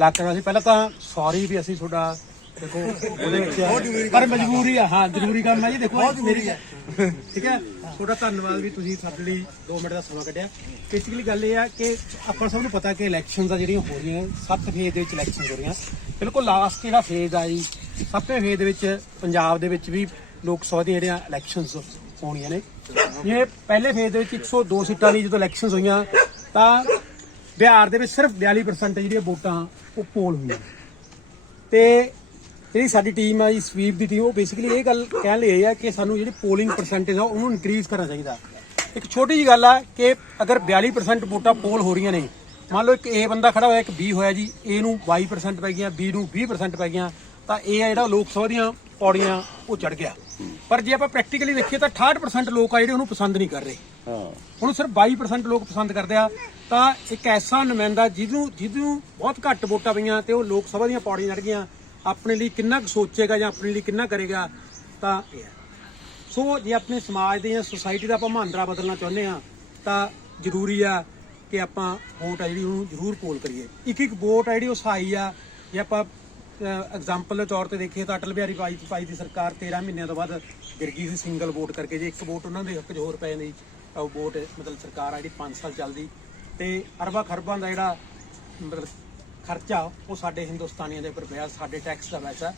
ਲੱਗ ਕਰਨਾ ਸੀ। ਪਹਿਲਾਂ ਤਾਂ ਸੌਰੀ ਵੀ ਅਸੀਂ ਤੁਹਾਡਾ ਦੇਖੋ ਉਹਦੇ ਵਿੱਚ ਪਰ ਮਜਬੂਰੀ ਆ ਹਾਂ ਜ਼ਰੂਰੀ ਕੰਮ ਹੈ ਜੀ ਦੇਖੋ ਮੇਰੀ ਠੀਕ ਹੈ? ਤੁਹਾਡਾ ਧੰਨਵਾਦ ਵੀ ਤੁਸੀਂ ਸਾਡੇ ਲਈ 2 ਮਿੰਟ ਦਾ ਸਮਾਂ ਕੱਢਿਆ। ਬੇਸਿਕਲੀ ਗੱਲ ਇਹ ਆ ਕਿ ਆਪਾਂ ਸਭ ਨੂੰ ਪਤਾ ਕਿ ਇਲੈਕਸ਼ਨਸ ਆ ਜਿਹੜੀਆਂ ਹੋ ਰਹੀਆਂ ਸੱਤ ਫੇਜ਼ ਦੇ ਵਿੱਚ ਇਲੈਕਸ਼ਨ ਹੋ ਰਹੀਆਂ। ਬਿਲਕੁਲ ਲਾਸਟ ਜਿਹੜਾ ਫੇਜ਼ ਆ ਜੀ? ਸੱਤਵੇਂ ਫੇਜ਼ ਦੇ ਵਿੱਚ ਪੰਜਾਬ ਦੇ ਵਿੱਚ ਵੀ ਲੋਕ ਸਭਾ ਦੀਆਂ ਜਿਹੜੀਆਂ ਇਲੈਕਸ਼ਨਸ ਹੋਣੀਆਂ ਨੇ। ਇਹ ਪਹਿਲੇ ਫੇਜ਼ ਦੇ ਵਿੱਚ 102 ਸੀਟਾਂ ਲਈ ਜਦੋਂ ਇਲੈਕਸ਼ਨਸ ਹੋਈਆਂ ਤਾਂ ਬਿਹਾਰ ਦੇ ਵਿੱਚ ਸਿਰਫ 42% ਜਿਹੜੀਆਂ ਵੋਟਾਂ ਉਹ ਪੋਲ ਹੋਈਆਂ ਤੇ ਜਿਹੜੀ ਸਾਡੀ ਟੀਮ ਆ ਜੀ ਸਵੀਪ ਦੀ ਟੀਮ ਉਹ ਬੇਸਿਕਲੀ ਇਹ ਗੱਲ ਕਹਿਣ ਲਈ ਆਈ ਆ ਕਿ ਸਾਨੂੰ ਜਿਹੜੀ ਪੋਲਿੰਗ ਪਰਸੈਂਟੇਜ ਆ, ਉਹਨੂੰ ਇਨਕਰੀਜ਼ ਕਰਨਾ ਚਾਹੀਦਾ। ਇੱਕ ਛੋਟੀ ਜੀ ਗੱਲ ਆ ਕਿ ਅਗਰ 42% ਵੋਟਾਂ ਪੋਲ ਹੋ ਰਹੀਆਂ ਨੇ, ਮੰਨ ਲਓ ਇੱਕ A ਬੰਦਾ ਖੜਾ ਹੋਇਆ, ਇੱਕ B ਹੋਇਆ ਜੀ, A ਨੂੰ 22% ਪੈ ਗਈਆਂ, B ਨੂੰ 20% ਪੈ ਗਈਆਂ, ਤਾਂ ਇਹ ਆ ਜਿਹੜਾ ਲੋਕ ਸਭਾ ਦੀਆਂ ਪੌੜੀਆਂ, ਉਹ ਚੜ ਗਿਆ। ਪਰ ਜੇ ਆਪਾਂ ਪ੍ਰੈਕਟੀਕਲੀ ਦੇਖੀਏ ਤਾਂ 68% ਲੋਕ ਆ ਜਿਹੜੇ ਉਹਨੂੰ ਪਸੰਦ ਨਹੀਂ ਕਰ ਰਹੇ। ਹੁਣ ਉਹਨੂੰ ਸਿਰਫ 22% ਲੋਕ ਪਸੰਦ ਕਰਦੇ ਆ, ਤਾਂ ਇੱਕ ਐਸਾ ਨੁਮਾਇੰਦਾ ਜਿਹਨੂੰ ਜਿਹਨੂੰ ਬਹੁਤ ਘੱਟ ਵੋਟਾਂ ਪਈਆਂ ਤੇ ਉਹ ਲੋਕ ਸਭਾ ਦੀਆਂ ਪੌੜੀਆਂ ਚੜ ਗਈਆਂ, ਆਪਣੇ ਲਈ ਕਿੰਨਾ ਕੁ ਸੋਚੇਗਾ ਜਾਂ ਆਪਣੇ ਲਈ ਕਿੰਨਾ ਕਰੇਗਾ, ਤਾਂ ਇਹ ਹੈ। ਸੋ ਜੇ ਆਪਣੇ ਸਮਾਜ ਦੇ ਜਾਂ ਸੁਸਾਇਟੀ ਦਾ ਆਪਾਂ ਮਹਾਂਦਰਾ ਬਦਲਣਾ ਚਾਹੁੰਦੇ ਆ ਤਾਂ ਜ਼ਰੂਰੀ ਆ ਕਿ ਆਪਾਂ ਵੋਟ ਆ ਜਿਹੜੀ ਉਹਨੂੰ ਜ਼ਰੂਰ ਪੋਲ ਕਰੀਏ। ਇੱਕ ਇੱਕ ਵੋਟ ਆ ਜਿਹੜੀ ਉਹ ਸਹਾਈ ਆ। ਜੇ ਆਪਾਂ ਐਗਜ਼ਾਮਪਲ ਦੇ ਤੌਰ ਤੇ ਦੇਖੀਏ ਤਾਂ ਅਟਲ ਬਿਹਾਰੀ ਵਾਜਪਾਈ ਦੀ ਸਰਕਾਰ 13 ਮਹੀਨਿਆਂ ਤੋਂ ਬਾਅਦ ਗਿਰ ਗਈ ਸੀ ਸਿੰਗਲ ਵੋਟ ਕਰਕੇ। ਜੇ ਇੱਕ ਵੋਟ ਉਹਨਾਂ ਦੇ ਹੱਕ 'ਚ ਹੋਰ ਪੈ ਜਾਂਦੀ ਵੋਟ ਮਤਲਬ ਸਰਕਾਰ ਆ ਜਿਹੜੀ 5 ਸਾਲ ਚੱਲਦੀ ਤੇ ਅਰਬਾਂ ਖਰਬਾਂ ਦਾ ਜਿਹੜਾ ਮਤਲਬ ਖਰਚਾ ਉਹ ਸਾਡੇ ਹਿੰਦੁਸਤਾਨੀਆਂ ਦੇ ਉੱਪਰ ਪਿਆ, ਸਾਡੇ ਟੈਕਸ ਦਾ ਪੈਸਾ,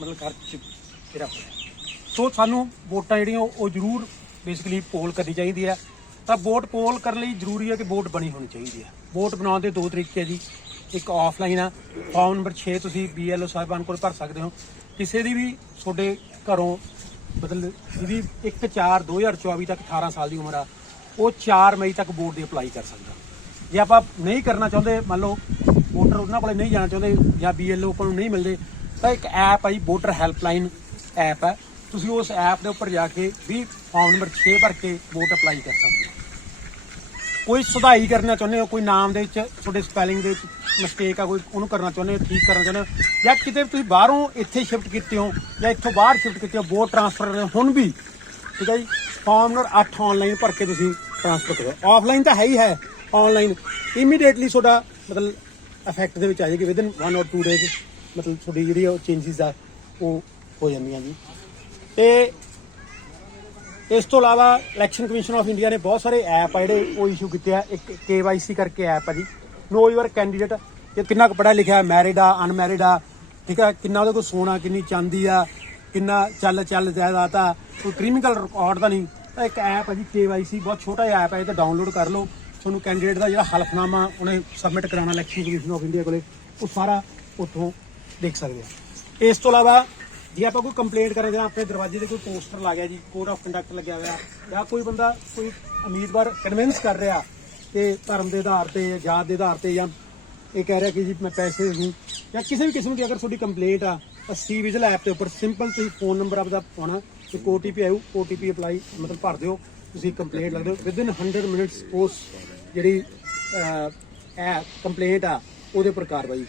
ਮਤਲਬ ਖਰਚ ਜਿਹੜਾ ਹੋਇਆ। ਸੋ ਸਾਨੂੰ ਵੋਟਾਂ ਜਿਹੜੀਆਂ ਉਹ ਜ਼ਰੂਰ ਬੇਸਿਕਲੀ ਪੋਲ ਕਰਨੀ ਚਾਹੀਦੀ ਹੈ ਤਾਂ ਵੋਟ ਪੋਲ ਕਰਨ ਲਈ ਜ਼ਰੂਰੀ ਹੈ ਕਿ ਵੋਟ ਬਣੀ ਹੋਣੀ ਚਾਹੀਦੀ ਹੈ ਵੋਟ ਬਣਾਉਣ ਦੇ ਦੋ ਤਰੀਕੇ ਆ ਜੀ। ਇੱਕ ਆਫਲਾਈਨ ਆ। ਫਾਰਮ ਨੰਬਰ 6 ਤੁਸੀਂ BLO ਸਾਹਿਬਾਨ ਕੋਲ ਭਰ ਸਕਦੇ ਹੋ। ਕਿਸੇ ਦੀ ਵੀ ਤੁਹਾਡੇ ਘਰੋਂ ਮਤਲਬ ਜਿਹਦੀ 1 4 2024 ਤੱਕ 18 ਸਾਲ ਦੀ ਉਮਰ ਆ, ਉਹ 4 ਮਈ ਤੱਕ ਵੋਟ ਦੀ ਅਪਲਾਈ ਕਰ ਸਕਦਾ। ਜੇ ਆਪਾਂ ਨਹੀਂ ਕਰਨਾ ਚਾਹੁੰਦੇ, ਮੰਨ ਲਓ ਵੋਟਰ ਉਹਨਾਂ ਕੋਲੇ ਨਹੀਂ ਜਾਣਾ ਚਾਹੁੰਦੇ ਜਾਂ BLO ਆਪਾਂ ਨੂੰ ਨਹੀਂ ਮਿਲਦੇ, ਤਾਂ ਇੱਕ ਐਪ ਆ ਜੀ, ਵੋਟਰ ਹੈਲਪਲਾਈਨ ਐਪ ਹੈ ਤੁਸੀਂ ਉਸ ਐਪ ਦੇ ਉੱਪਰ ਜਾ ਕੇ ਵੀ ਫਾਰਮ ਨੰਬਰ 6 ਭਰ ਕੇ ਵੋਟ ਅਪਲਾਈ ਕਰ ਸਕਦੇ ਹੋ। ਕੋਈ ਸੁਧਾਈ ਕਰਨਾ ਚਾਹੁੰਦੇ ਹੋ, ਕੋਈ ਨਾਮ ਦੇ ਵਿੱਚ, ਤੁਹਾਡੇ ਸਪੈਲਿੰਗ ਦੇ ਵਿੱਚ? ਮਿਸਟੇਕ ਆ, ਕੋਈ ਉਹਨੂੰ ਕਰਨਾ ਚਾਹੁੰਦੇ ਹੋ ਠੀਕ ਕਰਨਾ ਚਾਹੁੰਦੇ ਹੋ ਜਾਂ ਕਿਤੇ ਵੀ ਤੁਸੀਂ ਬਾਹਰੋਂ ਇੱਥੇ ਸ਼ਿਫਟ ਕੀਤੇ ਹੋ, ਜਾਂ ਇੱਥੋਂ ਬਾਹਰ ਸ਼ਿਫਟ ਕੀਤੇ ਹੋ ਵੋਟ ਟ੍ਰਾਂਸਫਰ ਕਰਨਾ ਹੁਣ ਵੀ, ਠੀਕ ਹੈ ਜੀ? ਫਾਰਮ ਨੰਬਰ 8 ਆਨਲਾਈਨ ਭਰ ਕੇ ਤੁਸੀਂ ਟ੍ਰਾਂਸਫਰ ਕਰੋ। ਆਫਲਾਈਨ ਤਾਂ ਹੈ ਹੀ ਹੈ ਆਨਲਾਈਨ ਇਮੀਡੀਏਟਲੀ ਤੁਹਾਡਾ ਮਤਲਬ ਇਫੈਕਟ ਦੇ ਵਿੱਚ ਆ ਜਾਏਗੀ ਵਿਦਨ 1 ਔਰ 2 ਡੇਜ਼ ਮਤਲਬ ਤੁਹਾਡੀ ਜਿਹੜੀ ਉਹ ਚੇਂਜਸ ਆ, ਉਹ ਹੋ ਜਾਂਦੀਆਂ ਜੀ। ਤੇ ਇਸ ਤੋਂ ਇਲਾਵਾ ਇਲੈਕਸ਼ਨ ਕਮਿਸ਼ਨ ਆਫ ਇੰਡੀਆ ਨੇ ਬਹੁਤ ਸਾਰੇ ਐਪ ਆ ਜਿਹੜੇ ਉਹ ਇਸ਼ੂ ਕੀਤੇ ਆ, ਇੱਕ KYC ਕਰਕੇ ਐਪ ਆ ਜੀ। No candidate. ਇਹ ਕਿੰਨਾ ਕੁ ਪੜ੍ਹਿਆ ਲਿਖਿਆ ਮੈਰਿਡ ਆ ਅਨਮੈਰਿਡ ਆ। ਠੀਕ ਆ ਕਿੰਨਾ ਉਹਦੇ ਕੋਲ ਸੋਨਾ, ਕਿੰਨੀ ਚਾਂਦੀ ਆ, ਕਿੰਨਾ ਚੱਲ ਚੱਲ ਜਾਇਦਾਦ ਆ। ਕੋਈ ਕ੍ਰਿਮੀਨਲ ਰਿਕਾਰਡ ਤਾਂ ਨਹੀਂ। ਤਾਂ ਇੱਕ ਐਪ ਹੈ ਜੀ, KYC, ਬਹੁਤ ਛੋਟਾ ਜਿਹਾ ਐਪ ਹੈ ਇਹ ਤਾਂ ਡਾਊਨਲੋਡ ਕਰ ਲਓ। ਤੁਹਾਨੂੰ ਕੈਂਡੀਡੇਟ ਦਾ ਜਿਹੜਾ ਹਲਫਨਾਮਾ ਉਹਨੇ ਸਬਮਿਟ ਕਰਾਉਣਾ ਇਲੈਕਸ਼ਨ ਕਮਿਸ਼ਨ ਆਫ ਇੰਡੀਆ ਕੋਲੇ, ਉਹ ਸਾਰਾ ਉੱਥੋਂ ਦੇਖ ਸਕਦੇ ਆ। ਇਸ ਤੋਂ ਇਲਾਵਾ ਜੇ ਆਪਾਂ ਕੋਈ ਕੰਪਲੇਂਟ ਕਰਾਂ, ਜਾਂ ਆਪਣੇ ਦਰਵਾਜ਼ੇ ਤੇ ਕੋਈ ਪੋਸਟਰ ਲਾ ਗਿਆ ਜੀ ਕੋਡ ਆਫ ਕੰਡਕਟ ਲੱਗਿਆ ਹੋਇਆ, ਜਾਂ ਕੋਈ ਬੰਦਾ ਕੋਈ ਉਮੀਦਵਾਰ ਕਨਵਿੰਸ ਕਰ ਰਿਹਾ ਕਿ ਧਰਮ ਦੇ ਆਧਾਰ ਤੇ ਜਾਂ ਜਾਤ ਦੇ ਆਧਾਰ ਤੇ ਜਾਂ ਇਹ ਕਹਿ ਰਿਹਾ ਕਿ ਜੀ ਮੈਂ ਪੈਸੇ ਹੂੰ ਜਾਂ ਕਿਸੇ ਵੀ ਕਿਸਮ ਦੀ ਅਗਰ ਤੁਹਾਡੀ ਕੰਪਲੇਂਟ ਆ, ਤਾਂ ਸੀ ਵਿਜਲ ਐਪ ਦੇ ਉੱਪਰ ਸਿੰਪਲ ਤੁਸੀਂ ਫੋਨ ਨੰਬਰ ਆਪਦਾ ਪਾਉਣਾ, ਤੇ OTP ਆਊ OTP ਅਪਲਾਈ ਮਤਲਬ ਭਰ ਦਿਓ, ਤੁਸੀਂ ਕੰਪਲੇਂਟ ਲੱਗ ਦਿਓ। ਵਿਦਿਨ 100 ਮਿੰਟਸ ਉਸ ਜਿਹੜੀ ਐਪ ਕੰਪਲੇਂਟ ਆ, ਉਹਦੇ ਉੱਪਰ ਕਾਰਵਾਈ।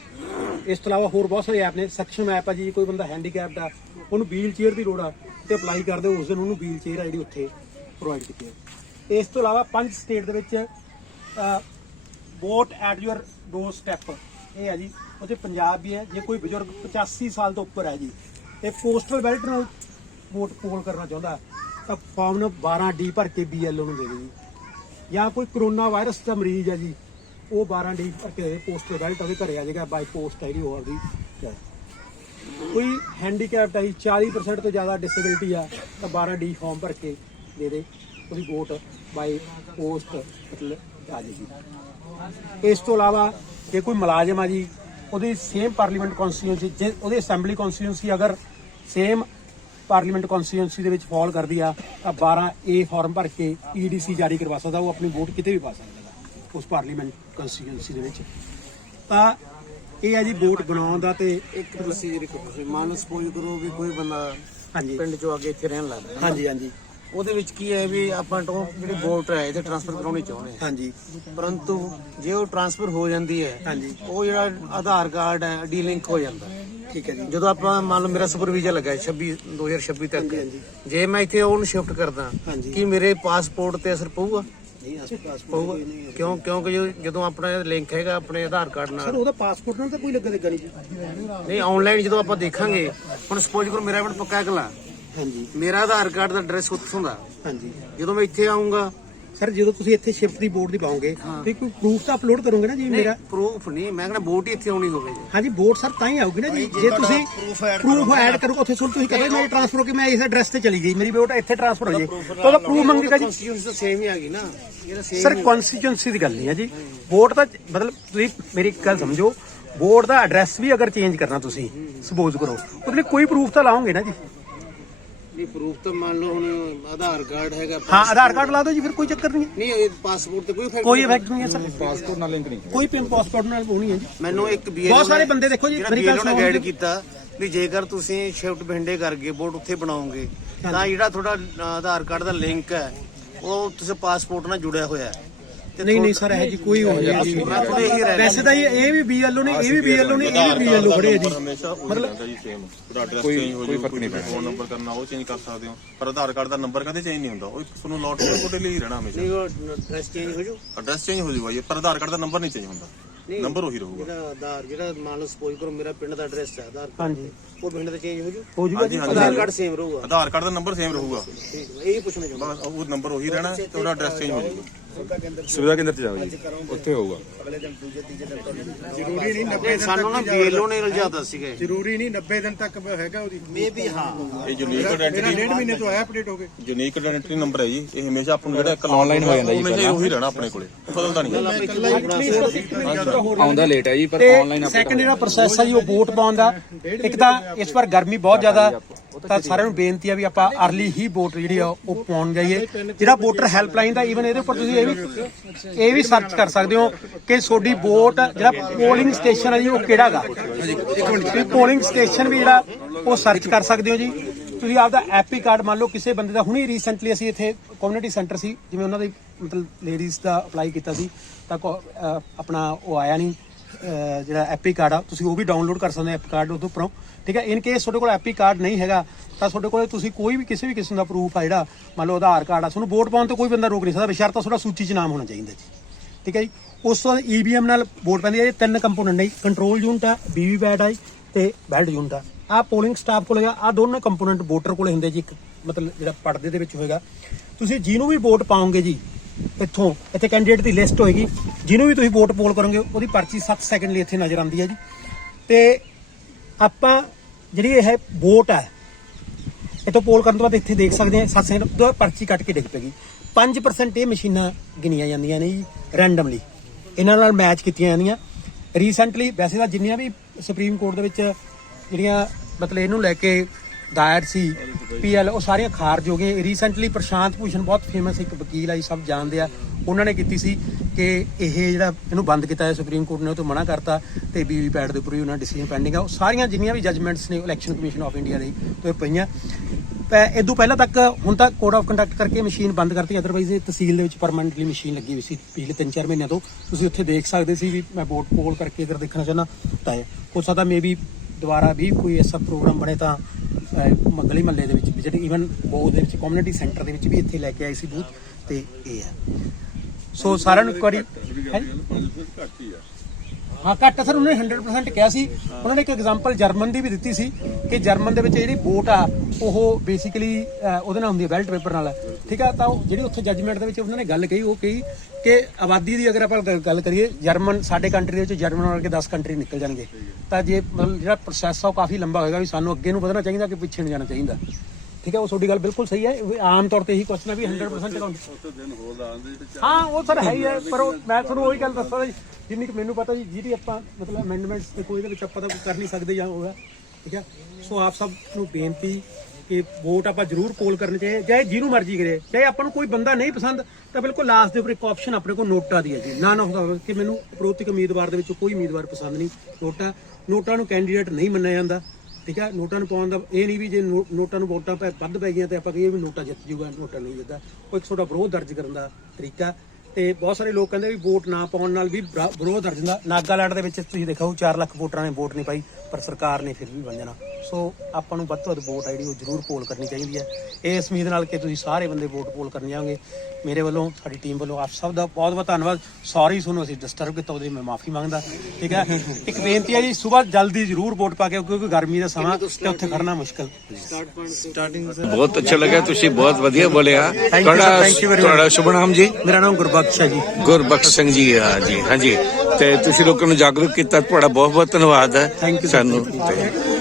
ਇਸ ਤੋਂ ਇਲਾਵਾ ਹੋਰ ਬਹੁਤ ਸਾਰੇ ਐਪ ਨੇ ਸક્ષਮ ਐਪ ਆ ਜੀ, ਕੋਈ ਬੰਦਾ ਹੈਂਡੀਕੈਪਡ ਆ ਉਹਨੂੰ ਵੀਲ ਚੇਅਰ ਦੀ ਲੋੜ ਆ, ਤੇ ਅਪਲਾਈ ਕਰ ਦਿਓ, ਉਸ ਦਿਨ ਉਹਨੂੰ ਵੀਲ ਚੇਅਰ ਆ ਜਿਹੜੀ ਉੱਥੇ ਪ੍ਰੋਵਾਈਡ ਕੀਤੀ ਹੈ ਇਸ ਤੋਂ ਇਲਾਵਾ ਪੰਜ ਸਟੇਟ ਦੇ ਵਿੱਚ vote at your door step ਹੈ ਜੀ ਉਹਦੇ ਪੰਜਾਬ ਵੀ ਹੈ, ਜੇ ਕੋਈ ਬਜ਼ੁਰਗ 85 ਸਾਲ ਤੋਂ ਉੱਪਰ ਹੈ ਜੀ ਤੇ ਪੋਸਟਲ ਬੈਲਟ ਨਾਲ ਵੋਟ ਪੋਲ ਕਰਨਾ ਚਾਹੁੰਦਾ ਤਾਂ ਫਾਰਮ ਨੂੰ 12 ਡੀ ਭਰ ਕੇ BLO ਨੂੰ ਦੇ ਦੇ ਜੀ। ਜਾਂ ਕੋਈ ਕਰੋਨਾ ਵਾਇਰਸ ਦਾ ਮਰੀਜ਼ ਹੈ ਜੀ, ਉਹ 12 ਡੀ ਭਰ ਕੇ ਪੋਸਟਲ ਬੈਲਟ ਉਹਦੇ ਘਰੇ ਆ ਜਾਏਗਾ ਬਾਈ ਪੋਸਟ ਆਈਡੀ ਹੋਰ ਦੀ ਕੋਈ ਹੈਂਡੀਕੈਪਟ ਹੈ 40% ਤੋਂ ਜ਼ਿਆਦਾ ਡਿਸੇਬਿਲਟੀ ਆ, ਤਾਂ 12 ਡੀ ਫਾਰਮ ਭਰ ਕੇ ਦੇ ਦੇ, ਉਹਦੀ ਵੋਟ ਬਾਈ ਪੋਸਟ ਮਤਲਬ ਆ ਜਾਏਗੀ। ਇਸ ਤੋਂ ਇਲਾਵਾ ਜੇ ਕੋਈ ਮੁਲਾਜ਼ਮ ਆ ਜੀ ਉਹਦੀ ਸੇਮ ਪਾਰਲੀਮੈਂਟ ਕਨਸਟੀਟਿਊਂਸੀ ਜੇ ਉਹਦੀ ਅਸੈਂਬਲੀ ਕਨਸਟੀਟਿਊਂਸੀ ਅਗਰ ਸੇਮ ਪਾਰਲੀਮੈਂਟ ਕਨਸਟੀਟਿਊਂਸੀ ਦੇ ਵਿੱਚ ਫਾਲ ਕਰਦੀ ਆ ਤਾਂ 12 ਏ ਫਾਰਮ ਭਰ ਕੇ ਈਡੀਸੀ ਜਾਰੀ ਕਰਵਾ ਸਕਦਾ ਉਹ ਆਪਣੀ ਵੋਟ ਕਿਤੇ ਵੀ ਪਾ ਸਕਦਾ ਉਸ ਪਾਰਲੀਮੈਂਟ ਕਨਸਟੀਟਿਊਂਸੀ ਦੇ ਵਿੱਚ। ਤਾਂ ਇਹ ਹੈ ਜੀ ਵੋਟ ਬਣਾਉਣ ਦਾ ਤੇ ਇੱਕ ਤੁਸੀਂ ਜਿਹੜੀ ਤੁਸੀਂ ਮੰਨ ਲਓ ਸਪੋਜ਼ ਕਰੋ ਵੀ ਕੋਈ ਬੰਦਾ ਹਾਂਜੀ। ਪਿੰਡ ਚੋਂ ਅੱਗੇ ਇੱਥੇ ਰਹਿਣ ਲੱਗਦਾ ਹਾਂਜੀ ਹਾਂਜੀ। ਉਹਦੇ ਵਿੱਚ ਕੀ ਹੈ ਵੀ ਆਪਾਂ ਤੋਂ ਜਿਹੜੀ ਵੋਟ ਹੈ ਇਹਦੇ ਟ੍ਰਾਂਸਫਰ ਕਰਾਉਣੀ ਚਾਹੁੰਦੇ ਹਾਂ ਹਾਂਜੀ। ਪਰੰਤੂ ਜੇ ਉਹ ਟ੍ਰਾਂਸਫਰ ਹੋ ਜਾਂਦੀ ਹੈ ਹਾਂਜੀ। ਉਹ ਜਿਹੜਾ ਆਧਾਰ ਕਾਰਡ ਹੈ ਡੀਲਿੰਕ ਹੋ ਜਾਂਦਾ। ਹੈ। ਠੀਕ ਹੈ ਜੀ। ਜਦੋਂ ਆਪਾਂ ਮੰਨ ਲਓ ਮੇਰਾ ਸੁਪਰ ਵੀਜ਼ਾ ਲੱਗਾ ਹੈ 26 2026 ਤੱਕ। ਜੇ ਮੈਂ ਇੱਥੇ ਉਹਨੂੰ ਸ਼ਿਫਟ ਕਰਦਾ। ਕੀ ਮੇਰੇ ਪਾਸਪੋਰਟ ਤੇ ਅਸਰ ਪਊਗਾ? ਪਊਗਾ। ਕਿਉਂ ਕਿਉਂਕਿ ਜਦੋਂ ਆਪਣਾ ਲਿੰਕ ਹੈਗਾ ਆਪਣੇ ਆਧਾਰ ਕਾਰਡ ਸਰ ਨਾਲ ਉਹਦਾ ਪਾਸਪੋਰਟ ਨਾਲ ਤਾਂ ਕੋਈ ਲੱਗਾ ਦੇਗਾ ਨਹੀਂ। ਨਹੀਂ ਆਨਲਾਈਨ ਜਦੋਂ ਆਪਾਂ ਦੇਖਾਂਗੇ ਹੁਣ ਸਪੋਜ਼ ਕਰੋ ਮੇਰਾ ਪਿੰਡ ਪੱਕਾ ਕਲਾ ਹਾਂਜੀ। ਮੇਰਾ ਆਧਾਰ ਕਾਰਡ ਦਾ ਐਡਰੈਸ ਉੱਥੋਂ ਦਾ ਹਾਂਜੀ। ਜਦੋਂ ਮੈਂ ਇੱਥੇ ਆਉਂਗਾ ਸਰ ਜਦੋਂ ਤੁਸੀਂ ਇੱਥੇ ਸ਼ਿਫਟ ਦੀ ਬੋਰਡ ਦੀ ਪਾਓਗੇ ਤੇ ਕੋਈ ਪ੍ਰੂਫ ਤਾਂ ਅਪਲੋਡ ਕਰੋਗੇ ਨਾ ਜੀ ਮੇਰਾ? ਪ੍ਰੂਫ ਨਹੀਂ। ਮੈਂ ਕਹਿੰਦਾ ਵੋਟ ਹੀ ਇੱਥੇ ਆਉਣੀ ਹੋਵੇ ਜੀ। ਹਾਂਜੀ ਬੋਰਡ ਸਰ ਤਾਂ ਹੀ ਆਊਗੀ ਨਾ ਜੀ। ਜੇ ਤੁਸੀਂ ਪ੍ਰੂਫ ਐਡ ਕਰੋਗੇ ਉੱਥੇ ਸੁਣ ਤੁਸੀਂ ਕਹਿੰਦੇ ਮੈਂ ਟ੍ਰਾਂਸਫਰ ਹੋ ਕੇ ਮੈਂ ਇਸ ਐਡਰੈਸ ਤੇ ਚਲੀ ਗਈ। ਮੇਰੀ ਵੋਟ ਇੱਥੇ ਟ੍ਰਾਂਸਫਰ ਹੋ ਜੇ ਤਾਂ ਉਹਦਾ ਪ੍ਰੂਫ ਮੰਗੇਗਾ ਜੀ। ਕਨਸਟੀਟਿਊਸ਼ਨ ਸੇਮ ਹੀ ਆ ਗਈ ਨਾ। ਸਰ ਕਨਸਟੀਟਿਊਂਸੀ ਦੀ ਗੱਲ ਨਹੀਂ ਹੈ ਜੀ। ਵੋਟ ਦਾ ਮਤਲਬ ਤੁਸੀਂ ਮੇਰੀ ਗੱਲ ਸਮਝੋ। ਵੋਟ ਦਾ ਐਡਰੈਸ ਵੀ ਅਗਰ ਚੇਂਜ ਕਰਨਾ ਤੁਸੀਂ ਸਪੋਜ਼ ਕਰੋ ਉਹਦੇ ਲਈ ਕੋਈ ਪ੍ਰੂਫ ਤਾਂ ਲਾਓਗੇ ਨਾ ਜੀ। ਨਹੀਂ ਪ੍ਰੂਫ ਤਾਂ ਮੰਨ ਲਓ ਹੁਣ ਆਧਾਰ ਕਾਰਡ ਹੈਗਾ ਹਾਂ ਆਧਾਰ ਕਾਰਡ ਲਾ ਦਿਓ ਜੀ ਫਿਰ ਕੋਈ ਚੱਕਰ ਨਹੀਂ। ਹੈ ਨਹੀਂ ਇਹ ਪਾਸਪੋਰਟ ਤੇ ਕੋਈ ਫ਼ਰਕ ਕੋਈ ਇਫੈਕਟ ਨਹੀਂ ਹੈ ਸਰ। ਪਾਸਪੋਰਟ ਨਾਲ ਲਿੰਕ ਨਹੀਂ ਕੋਈ ਪਿੰਨ ਪਾਸਪੋਰਟ ਨਾਲ ਹੋਣੀ ਹੈ ਜੀ। ਮੈਨੂੰ ਇੱਕ ਬੀਏ ਬਹੁਤ ਸਾਰੇ ਬੰਦੇ ਦੇਖੋ ਜੀ, ਮੇਰੀ ਗੱਲ ਨੇ ਸੁਣੋ। ਗਾਈਡ ਜੀ। ਕੀਤਾ ਵੀ ਜੇਕਰ ਤੁਸੀਂ ਸ਼ਿਫਟ ਬਿੰਡੇ ਕਰਕੇ ਬੋਰਡ ਉੱਥੇ ਬਣਾਓਗੇ ਤਾਂ ਜਿਹੜਾ ਤੁਹਾਡਾ ਆਧਾਰ ਕਾਰਡ ਦਾ ਲਿੰਕ ਹੈ ਉਹ ਤੁਸੀਂ ਪਾਸਪੋਰਟ ਨਾਲ ਜੁੜਿਆ ਹੋਇਆ ਹੈ। ਨਹੀਂ ਨਹੀਂ ਸਰ ਇਹ ਜੀ ਕੋਈ ਹੋ ਨਹੀਂ ਜੀ ਇਹੀ ਵੈਸੇ ਤਾਂ ਇਹ ਇਹ ਵੀ ਬੀਐਲਓ ਨੇ ਇਹ ਵੀ ਬੀਐਲਓ ਨੇ ਇਹ ਵੀ ਬੀਐਲਓ ਖੜੇ ਆ ਜੀ। ਹਮੇਸ਼ਾ ਰਹਿੰਦਾ ਜੀ ਸੇਮ ਤੁਹਾਡਾ ਐਡਰੈਸ ਚੇਂਜ ਹੋ ਜਾਊ ਕੋਈ ਫੋਨ ਨੰਬਰ ਕਰਨਾ ਉਹ ਚੇਂਜ ਕਰ ਸਕਦੇ ਹੋ। ਪਰ ਆਧਾਰ ਕਾਰਡ ਦਾ ਨੰਬਰ ਕਦੇ ਚੇਂਜ ਨਹੀਂ ਹੁੰਦਾ ਉਹ ਤੁਹਾਨੂੰ ਲੋਟ ਕੋਡੇ ਲਈ ਹੀ ਰਹਿਣਾ ਹਮੇਸ਼ਾ। ਨਹੀਂ ਉਹ ਐਡਰੈਸ ਚੇਂਜ ਹੋ ਜਾਊ। ਐਡਰੈਸ ਚੇਂਜ ਹੋ ਜਾਊਗਾ ਜੀ ਪਰ ਆਧਾਰ ਕਾਰਡ ਦਾ ਨੰਬਰ ਨਹੀਂ ਚੇਂਜ ਹੁੰਦਾ। ਨੰਬਰ ਉਹੀ ਰਹੂਗਾ। ਜਿਹੜਾ ਆਧਾਰ ਜਿਹੜਾ ਮੰਨ ਲਓ ਸਪੋਜ਼ ਕਰੋ ਮੇਰਾ ਪਿੰਡ ਦਾ ਐਡਰੈਸ ਹੈ ਆਧਾਰ ਹਾਂਜੀ। ਉਹ ਪਿੰਡ ਦਾ ਚੇਂਜ ਹੋ ਜਾਊ? ਹੋ ਜੂਗਾ ਜੀ। ਆਧਾਰ ਕਾਰਡ ਸੇਮ ਰਹੂਗਾ। ਆਧਾਰ ਕਾਰਡ ਦਾ ਨੰਬਰ ਸੇਮ ਰਹੂਗਾ। ਠੀਕ ਹੈ ਇਹੀ ਪੁੱਛਣਾ ਚਾਹੁੰਦਾ। ਬਸ ਉਹ ਨੰਬਰ ਉਹੀ ਰਹਿਣਾ ਤੇ ਉਹਦਾ ਐਡਰੈਸ ਚੇਂਜ ਹੋ ਜਾਊਗਾ। ਸੁਵਿਧਾ ਕੇਂਦਰ ਚ ਜਾਓ ਜੀ। ਉੱਥੇ ਹੋਊਗਾ। ਜ਼ਰੂਰੀ ਨਹੀਂ 90 ਨਹੀਂ, ਸਾਨੂੰ ਨਾ ਬੀਐਲਓ ਨੇ ਰਲਜਾਤਾ ਸੀਗਾ। ਜ਼ਰੂਰੀ ਨਹੀਂ 90 ਦਿਨ ਤੱਕ ਹੈਗਾ ਉਹਦੀ। ਮੇ ਵੀ ਹਾਂ। ਇਹ ਯੂਨੀਕ ਆਇਡੈਂਟੀ ਡੇਢ ਮਹੀਨੇ ਤੋਂ ਆਇਆ ਅਪਡੇਟ ਹੋ ਗਏ ਯੂਨੀਕ ਆਇਡੈਂਟੀ ਨੰਬਰ ਹੈ ਜੀ। ਇਹ ਹਮੇਸ਼ਾ ਆਪਾਂ ਨੂੰ ਜਿਹੜਾ ਇੱਕ Online ਹੋ ਜਾਂਦਾ ਜੀ ਹਮੇਸ਼ਾ ਉਹੀ ਰਹਿਣਾ ਆਪਣੇ ਕੋਲੇ। ਬਦਲਦਾ ਨਹੀਂ। ਆਉਂਦਾ ਲੇਟ ਹੈ ਜੀ ਪਰ ਆਨਲਾਈਨ ਸੈਕੰਡ ਜਿਹੜਾ ਪ੍ਰੋਸੈਸ ਹੈ ਜੀ ਉਹ ਵੋਟ ਪਾਉਣ ਦਾ। ਇੱਕ ਤਾਂ ਇਸ ਵਾਰ ਗਰਮੀ ਬਹੁਤ ਜ਼ਿਆਦਾ ਤਾਂ ਸਾਰਿਆਂ ਨੂੰ ਬੇਨਤੀ ਹੈ ਵੀ ਆਪਾਂ ਅਰਲੀ ਹੀ ਵੋਟ ਜਿਹੜੀ ਆ ਉਹ ਪਾਉਣ ਜਾਈਏ। ਜਿਹੜਾ ਵੋਟਰ ਹੈਲਪਲਾਈਨ ਦਾ ਈਵਨ ਇਹਦੇ ਉੱਪਰ ਤੁਸੀਂ ਇਹ ਵੀ ਇਹ ਵੀ ਸਰਚ ਕਰ ਸਕਦੇ ਹੋ ਕਿ ਤੁਹਾਡੀ ਵੋਟ ਜਿਹੜਾ ਪੋਲਿੰਗ ਸਟੇਸ਼ਨ ਹੈ ਜੀ ਉਹ ਕਿਹੜਾਗਾ ਪੋਲਿੰਗ ਸਟੇਸ਼ਨ ਵੀ ਜਿਹੜਾ ਉਹ ਸਰਚ ਕਰ ਸਕਦੇ ਹੋ ਜੀ। ਤੁਸੀਂ ਆਪਦਾ ਐਪੀ ਕਾਰਡ ਮੰਨ ਲਓ ਕਿਸੇ ਬੰਦੇ ਦਾ ਹੁਣੀ ਰੀਸੈਂਟਲੀ ਅਸੀਂ ਇੱਥੇ ਕਮਿਊਨਿਟੀ ਸੈਂਟਰ ਸੀ ਜਿਵੇਂ ਉਹਨਾਂ ਦੀ ਮਤਲਬ ਲੇਡੀਜ਼ ਦਾ ਅਪਲਾਈ ਕੀਤਾ ਸੀ ਤਾਂ ਆਪਣਾ ਉਹ ਆਇਆ ਨਹੀਂ। ਜਿਹੜਾ ਐਪੀ ਕਾਰਡ ਆ ਤੁਸੀਂ ਉਹ ਵੀ ਡਾਊਨਲੋਡ ਕਰ ਸਕਦੇ ਹੋ ਐਪੀ ਕਾਰਡ ਉਹਦੇ ਉੱਪਰੋਂ। ਠੀਕ ਹੈ? ਇਨ ਕੇਸ ਤੁਹਾਡੇ ਕੋਲ ਐਪੀ ਕਾਰਡ ਨਹੀਂ ਹੈਗਾ ਤਾਂ ਤੁਹਾਡੇ ਕੋਲ ਤੁਸੀਂ ਕੋਈ ਵੀ ਕਿਸੇ ਵੀ ਕਿਸਮ ਦਾ ਪ੍ਰੂਫ ਆ ਜਿਹੜਾ ਮੰਨ ਲਓ ਆਧਾਰ ਕਾਰਡ ਆ ਤੁਹਾਨੂੰ ਵੋਟ ਪਾਉਣ ਤੋਂ ਕੋਈ ਬੰਦਾ ਰੋਕ ਨਹੀਂ ਸਕਦਾ ਬਸ਼ਰਤ ਤੁਹਾਡਾ ਸੂਚੀ 'ਚ ਨਾਮ ਹੋਣਾ ਚਾਹੀਦਾ ਜੀ। ਠੀਕ ਹੈ ਜੀ? ਉਸ ਤੋਂ ਬਾਅਦ ਈਵੀਐਮ ਨਾਲ ਵੋਟ ਪੈਂਦੀ ਹੈ ਇਹ ਤਿੰਨ ਕੰਪੋਨੈਂਟ ਨੇ ਕੰਟਰੋਲ ਯੂਨਿਟ ਆ ਵੀਵੀ ਪੈਟ ਆ ਜੀ, ਤੇ ਬੈਲਟ ਯੂਨਿਟ ਆ। ਆ ਪੋਲਿੰਗ ਸਟਾਫ ਕੋਲ ਆ ਆ ਦੋਨੋਂ ਕੰਪੋਨੈਂਟ ਵੋਟਰ ਕੋਲੇ ਹੁੰਦੇ ਜੀ ਇੱਕ ਮਤਲਬ ਜਿਹੜਾ ਪਰਦੇ ਦੇ ਵਿੱਚ ਹੋਏਗਾ। ਤੁਸੀਂ ਜਿਹਨੂੰ ਵੀ ਵੋਟ ਪਾਓਗੇ ਜੀ ਇੱਥੋਂ ਇੱਥੇ ਕੈਂਡੀਡੇਟ ਦੀ ਲਿਸਟ ਹੋਏਗੀ, ਜਿਹਨੂੰ ਵੀ ਤੁਸੀਂ ਵੋਟ ਪੋਲ ਕਰੋਗੇ, ਉਹਦੀ ਪਰਚੀ 7 ਸੈਕਿੰਡ ਲਈ ਇੱਥੇ ਨਜ਼ਰ ਆਉਂਦੀ ਹੈ ਜੀ। ਤੇ ਆਪਾਂ ਜਿਹੜੀ ਇਹ ਵੋਟ ਹੈ ਇਤੋਂ ਪੋਲ ਕਰਨ ਤੋਂ ਬਾਅਦ ਇੱਥੇ ਦੇਖ ਸਕਦੇ ਹਾਂ 7 ਸੈਕਿੰਡ ਤੋਂ ਪਰਚੀ ਕੱਟ ਕੇ ਡਿੱਗ ਪਏਗੀ 5% ਇਹ ਮਸ਼ੀਨਾਂ ਗਿਣੀਆਂ ਜਾਂਦੀਆਂ ਨੇ ਜੀ ਰੈਂਡਮਲੀ ਇਹਨਾਂ ਨਾਲ ਮੈਚ ਕੀਤੀਆਂ ਜਾਂਦੀਆਂ। ਰੀਸੈਂਟਲੀ ਵੈਸੇ ਤਾਂ ਜਿੰਨੀਆਂ ਵੀ ਸੁਪਰੀਮ ਕੋਰਟ ਦੇ ਵਿੱਚ ਜਿਹੜੀਆਂ, ਮਤਲਬ ਇਹਨੂੰ ਲੈ ਕੇ ਦਾਇਰ ਸੀ। ਪੀਐਲ ਉਹ ਸਾਰੀਆਂ ਖਾਰਜ ਹੋ ਗਏ ਰੀਸੈਂਟਲੀ ਪ੍ਰਸ਼ਾਂਤ ਭੂਸ਼ਣ ਬਹੁਤ ਫੇਮਸ ਇੱਕ ਵਕੀਲ ਆ ਜੀ ਸਭ ਜਾਣਦੇ ਆ। ਉਹਨਾਂ ਨੇ ਕੀਤੀ ਸੀ ਕਿ ਇਹ ਜਿਹੜਾ ਇਹਨੂੰ ਬੰਦ ਕੀਤਾ ਹੈ ਸੁਪਰੀਮ ਕੋਰਟ ਨੇ, ਉਹ ਤੋਂ ਮਨਾ ਕਰਤਾ ਤੇ ਬੀਵੀ ਪੈਡ ਦੇ ਉੱਪਰ ਵੀ ਉਹਨਾਂ ਡਿਸੀਜਨ ਪੈਂਡਿੰਗ ਆ। ਉਹ ਸਾਰੀਆਂ ਜਿੰਨੀਆਂ ਵੀ ਜਜਮੈਂਟਸ ਨੇ ਇਲੈਕਸ਼ਨ ਕਮਿਸ਼ਨ ਆਫ ਇੰਡੀਆ ਦੇ ਤੋਂ ਇਹ ਪਈਆਂ ਇਹ ਤੋਂ ਪਹਿਲਾਂ ਤੱਕ ਹੁਣ ਤੱਕ ਕੋਡ ਆਫ ਕੰਡਕਟ ਕਰਕੇ ਮਸ਼ੀਨ ਬੰਦ ਕਰਤੀ। ਅਦਰਵਾਈਜ਼ ਇਹ ਤਹਿਸੀਲ ਦੇ ਵਿੱਚ ਪਰਮਨੈਂਟਲੀ ਮਸ਼ੀਨ ਲੱਗੀ ਹੋਈ ਸੀ। ਪਿਛਲੇ 3-4 ਮਹੀਨਿਆਂ ਤੋਂ। ਤੁਸੀਂ ਉੱਥੇ ਦੇਖ ਸਕਦੇ ਸੀ ਵੀ ਮੈਂ ਵੋਟ ਪੋਲ ਕਰਕੇ ਇਧਰ ਦੇਖਣਾ ਚਾਹੁੰਦਾ ਤਾਂ ਇਹ ਹੋ ਸਕਦਾ ਮੇਬੀ ਦੁਬਾਰਾ ਵੀ ਕੋਈ ਐਸਾ ਪ੍ਰੋਗਰਾਮ ਬਣੇ ਤਾਂ ਅਹ, ਗਲੀ ਮਹੱਲੇ ਦੇ ਵਿੱਚ ਵਿਜ਼ਿਟ ਈਵਨ ਬੋਹ ਦੇ ਵਿੱਚ ਕਮਿਊਨਿਟੀ ਸੈਂਟਰ ਦੇ ਵਿੱਚ ਵੀ ਇੱਥੇ ਲੈ ਕੇ ਆਏ ਸੀ ਬੂਥ ਤੇ ਇਹ ਹੈ ਸੋ ਸਾਰਿਆਂ ਨੂੰ ਇੱਕ ਵਾਰੀ ਹੈਂ? ਹਾਂ, ਘੱਟ ਸਰ ਉਹਨੇ 100% ਕਿਹਾ ਸੀ। ਉਹਨਾਂ ਨੇ ਇੱਕ ਐਗਜ਼ਾਮਪਲ ਜਰਮਨ ਦੀ ਵੀ ਦਿੱਤੀ ਸੀ ਕਿ ਜਰਮਨ ਦੇ ਵਿੱਚ ਜਿਹੜੀ ਵੋਟ ਆ, ਉਹ ਬੇਸਿਕਲੀ ਉਹਦੇ ਨਾਲ ਹੁੰਦੀ ਹੈ ਬੈਲਟ ਪੇਪਰ ਨਾਲ। ਠੀਕ ਆ, ਤਾਂ ਉਹ ਜਿਹੜੀ ਉੱਥੇ ਜੱਜਮੈਂਟ ਦੇ ਵਿੱਚ ਉਹਨਾਂ ਨੇ ਗੱਲ ਕਹੀ, ਉਹ ਕਹੀ ਕਿ ਆਬਾਦੀ ਦੀ ਅਗਰ ਆਪਾਂ ਗ- ਗੱਲ ਕਰੀਏ, ਜਰਮਨ ਸਾਡੇ ਕੰਟਰੀ ਦੇ ਵਿੱਚ ਜਰਮਨ ਵਰਗੇ 10 ਕੰਟਰੀ ਨਿਕਲ ਜਾਣਗੇ। ਤਾਂ ਜੇ ਮਤਲਬ ਜਿਹੜਾ ਪ੍ਰੋਸੈਸ ਆ, ਉਹ ਕਾਫੀ ਲੰਬਾ ਹੋਏਗਾ ਵੀ ਸਾਨੂੰ ਅੱਗੇ ਨੂੰ ਵਧਣਾ ਚਾਹੀਦਾ ਕਿ ਪਿੱਛੇ ਨੂੰ ਜਾਣਾ ਚਾਹੀਦਾ। ਠੀਕ ਹੈ ਉਹ ਤੁਹਾਡੀ ਗੱਲ ਬਿਲਕੁਲ ਸਹੀ ਹੈ। ਆਮ ਤੌਰ ਤੇ ਇਹੀ ਕੁਐਸਚਨ ਹੈ ਵੀ 100% ਅਕਾਊਂਟ ਹਾਂ ਉਹ ਸਰ ਹੈ ਹੀ ਹੈ ਪਰ ਉਹ ਮੈਂ ਤੁਹਾਨੂੰ ਉਹੀ ਗੱਲ ਦੱਸਦਾ ਜੀ ਜਿੰਨੀ ਕਿ ਮੈਨੂੰ ਪਤਾ ਜੀ ਜਿਹਦੀ ਆਪਾਂ ਮਤਲਬ ਅਮੈਂਡਮੈਂਟਸ ਤੇ ਕੋਈ ਇਹਦੇ ਵਿੱਚ ਆਪਾਂ ਤਾਂ ਕੋਈ ਕਰ ਨਹੀਂ ਸਕਦੇ ਜਾਂ ਹੋਗਾ ਠੀਕ ਹੈ। ਸੋ ਆਪ ਸਭ ਨੂੰ ਬੇਨਤੀ ਕਿ ਵੋਟ ਆਪਾਂ ਜ਼ਰੂਰ ਪੋਲ ਕਰਨੀ ਚਾਹੀਏ ਚਾਹੇ ਜਿਹਨੂੰ ਮਰਜ਼ੀ ਕਰੇ ਚਾਹੇ ਆਪਾਂ ਨੂੰ ਕੋਈ ਬੰਦਾ ਨਹੀਂ ਪਸੰਦ ਤਾਂ ਬਿਲਕੁਲ ਲਾਸਟ ਦੇ ਉੱਪਰ ਇੱਕ ਆਪਸ਼ਨ ਆਪਣੇ ਕੋਲ ਨੋਟਾ ਦੀ ਹੈ ਜੀ। ਨਾ ਨਾ ਹੁੰਦਾ ਕਿ ਮੈਨੂੰ ਉਪਰੋਕਤ ਉਮੀਦਵਾਰ ਦੇ ਵਿੱਚੋਂ ਕੋਈ ਉਮੀਦਵਾਰ ਪਸੰਦ ਨਹੀਂ ਨੋਟਾ। ਨੋਟਾਂ ਨੂੰ ਕੈਂਡੀਡੇਟ ਨਹੀਂ ਮੰਨਿਆ ਜਾਂਦਾ। ਠੀਕ ਹੈ ਨੋਟਾਂ ਨੂੰ ਪਾਉਣ ਦਾ ਇਹ ਨਹੀਂ ਵੀ ਜੇ ਨੋ- ਨੋਟਾਂ ਨੂੰ ਵੋਟਾਂ ਪੈ, ਵੱਧ ਪੈ ਗਈਆਂ ਤੇ ਆਪਾਂ ਕਹੀਏ ਵੀ ਨੋਟਾਂ ਜਿੱਤ ਜੂਗਾ, ਨੋਟਾਂ ਨਹੀਂ ਜਿੱਤਦਾ। ਉਹ ਇੱਕ ਤੁਹਾਡਾ ਵਿਰੋਧ ਦਰਜ ਕਰਨ ਦਾ ਤਰੀਕਾ। ਤੇ ਬਹੁਤ ਸਾਰੇ ਲੋਕ ਕਹਿੰਦੇ ਵੀ ਵੋਟ ਨਾ ਪਾਉਣ ਨਾਲ ਵੀ ਬਰਾ- ਵਿਰੋਧ ਦਰਜ ਹੁੰਦਾ। ਨਾਗਾਲੈਂਡ ਦੇ ਵਿੱਚ ਤੁਸੀਂ ਦੇਖੋ 4 ਲੱਖ ਵੋਟਰਾਂ ਨੇ ਵੋਟ ਨਹੀਂ ਪਾਈ, ਪਰ ਸਰਕਾਰ ਨੇ ਫਿਰ ਵੀ ਬਣ ਸੋ ਆਪਾਂ ਨੂੰ ਵੱਧ ਤੋਂ ਵੱਧ ਵੋਟ ਆਈਡੀ ਉਹ ਜ਼ਰੂਰ ਪੋਲ ਕਰਨੀ ਚਾਹੀਦੀ ਹੈ। ਇਸ ਉਮੀਦ ਨਾਲ ਕਿ ਤੁਸੀਂ ਸਾਰੇ ਬੰਦੇ ਵੋਟ ਪੋਲ ਕਰਨ ਜਾਓਗੇ ਮੇਰੇ ਵੱਲੋਂ ਸਾਡੀ ਟੀਮ ਵੱਲੋਂ ਆਪ ਸਭ ਦਾ ਬਹੁਤ ਬਹੁਤ ਧੰਨਵਾਦ। ਸੌਰੀ ਤੁਹਾਨੂੰ ਅਸੀਂ ਡਿਸਟਰਬ ਕੀਤਾ ਉਹਦੇ ਮੈਂ ਮਾਫੀ ਮੰਗਦਾ। ਠੀਕ ਹੈ? ਇੱਕ ਬੇਨਤੀ ਹੈ ਜੀ ਸਵੇਰ ਜਲਦੀ ਜ਼ਰੂਰ ਵੋਟ ਪਾ ਕੇ ਆਓ, ਕਿਉਂਕਿ ਗਰਮੀ ਦਾ ਸਮਾਂ ਤੇ ਉੱਥੇ ਖੜਨਾ ਮੁਸ਼ਕਲ। ਬਹੁਤ ਅੱਛਾ ਲੱਗਾ ਤੁਸੀਂ ਬਹੁਤ ਵਧੀਆ ਬੋਲਿਆ. ਤੁਹਾਡਾ. ਤੁਹਾਡਾ ਸ਼ੁਭ ਨਾਮ ਜੀ? ਮੇਰਾ ਨਾਮ ਗੁਰਬਖਸ਼ ਹੈ ਜੀ। ਗੁਰਬਖਸ਼ ਸਿੰਘ ਜੀ ਹਾਂ ਜੀ ਹਾਂਜੀ ਤੇ ਤੁਸੀਂ ਲੋਕਾਂ ਨੂੰ ਜਾਗਰੂਕ ਕੀਤਾ ਤੁਹਾਡਾ ਬਹੁਤ ਬਹੁਤ ਧੰਨਵਾਦ ਹੈ. ਸਾਨੂੰ ਤੇ